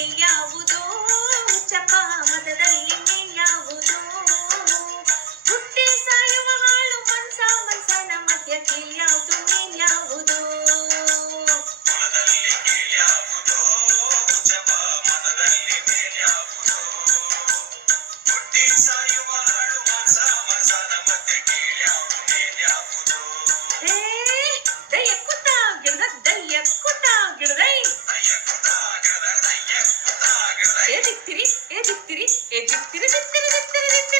ಮೇಲ್ಯಾವುದೋ ಚಪಾಮತದಲ್ಲಿ ಮೇಲ್ಯಾವುದೋ ಹುಟ್ಟಿ ಸಾಯುವ ಹಾಳು ಮನ್ಸ ಮನ್ಸನ ಮಧ್ಯ ಕೀಳ್ಯಾವುದು ಮೇಲ್ಯಾವುದೋ Hey! ದಿತ್ತಿರಿ ಏ ದಿತ್ತಿರಿ ಏ ದಿತ್ತಿರಿ ದಿತ್ತಿರಿ ದಿತ್ತಿರಿ ದಿತ್ತಿರಿ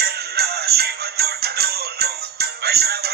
ಎಲ್ಲ ಶಿವ ದೊಡ್ಡೋನು ವೈಷ್ಣವ